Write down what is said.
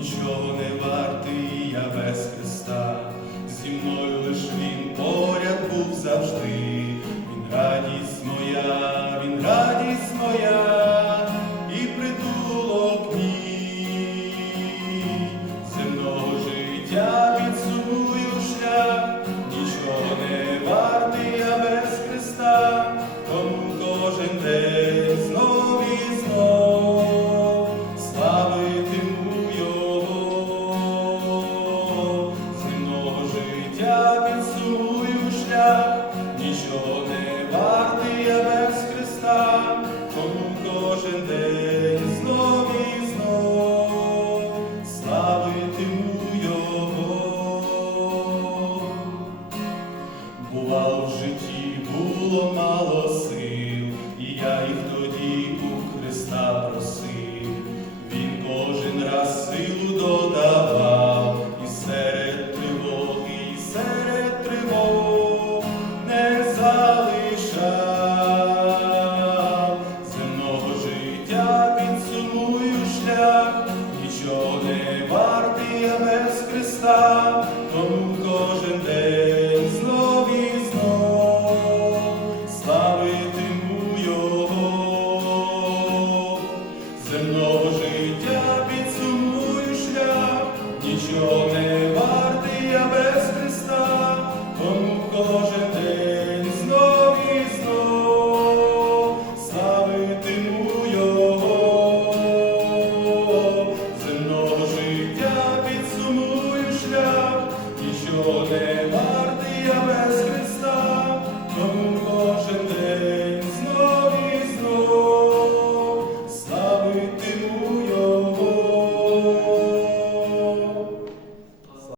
нічого не вартий я підсую шлях, нічого не варти я без Христа, тому кожен день знов і знов славитиму Його. Бував в житті було мало сил. що не вартий без Христа, тому кожен день знов і знов славитиму Його земно.